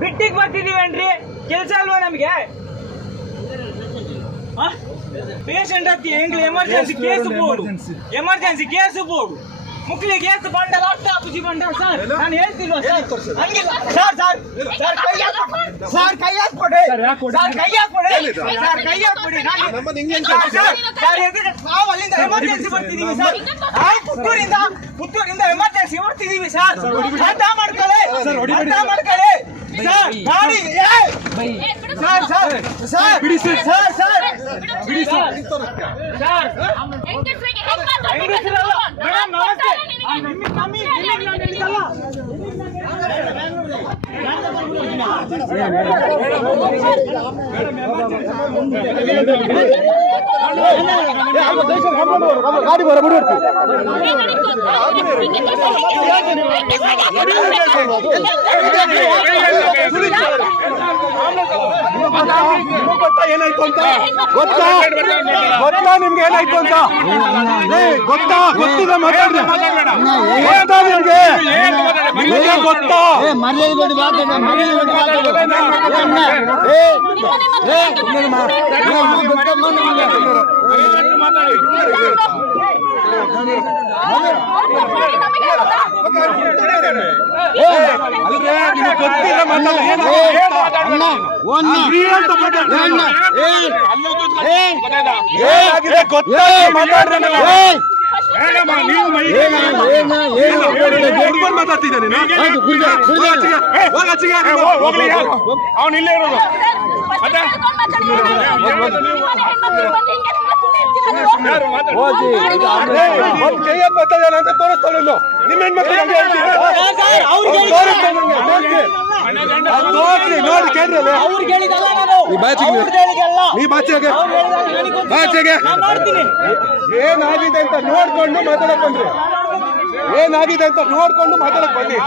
ಬಿಟ್ಟಿಗೆ ಬರ್ತಿದೀವೇನ್ರಿ? ಕೆಲಸ ಅಲ್ವಾ ನಮಗೆ? ಪೇಷಂಟ್ ಹತ್ತಿ ಹೆಂಗ್ ಎಮರ್ಜೆನ್ಸಿ ಕೇಸು ಬೋರ್ಡು ಮುಕ್ಲಿ ಕೇಸು ಬಂಡಲ್ ಅರ್ಥ ಪುಜಿ ಬಂಡಲ್ ಸರ್ ನಾನು ಹೇಳ್ತಿಲ್ವಾ ಸರ್ ಕೈ ಹಾಕ್ಕೊಡಿ ಅಲ್ಲಿಂದ ಎಮರ್ಜೆನ್ಸಿ ಬರ್ತಿದೀವಿ ಸರ್. ಪುತ್ತೂರಿಂದ ಎಮರ್ಜೆನ್ಸಿ ಬರ್ತಿದೀವಿ ಸರ್. ಅರ್ಥ ಮಾಡ್ಕೊಳ್ಳಿ ಸರ್ ಗಾಡಿ ಸರ್ ಬಿಡಿ ಸರ್ ಮೇಡಮ್ ನಮಸ್ತೆ. ಗಾಡಿ ಬರ ಬಿಡ್ತೀವಿ ಏನಾಯ್ತು ಅಂತ ಗೊತ್ತಾ ನಿಮ್ಗೆ ಏನಾಯ್ತು ಅಂತ ಗೊತ್ತಿದೆ ಮಾತಾಡ್ರಿ ನಿಮ್ಗೆ ಗೊತ್ತಾ ಅವನು ಇಲ್ಲೇ ಇರೋದು ಅಂತ ತೋರಿಸ್ತಾಳೆ ನಿಮ್ಮ ಹೆಣ್ಮಕ್ಳು ಏನಾಗಿದೆ ಅಂತ ನೋಡ್ಕೊಂಡು ಮಾತಾಡಕ್ ಬಂದ್ರಿ.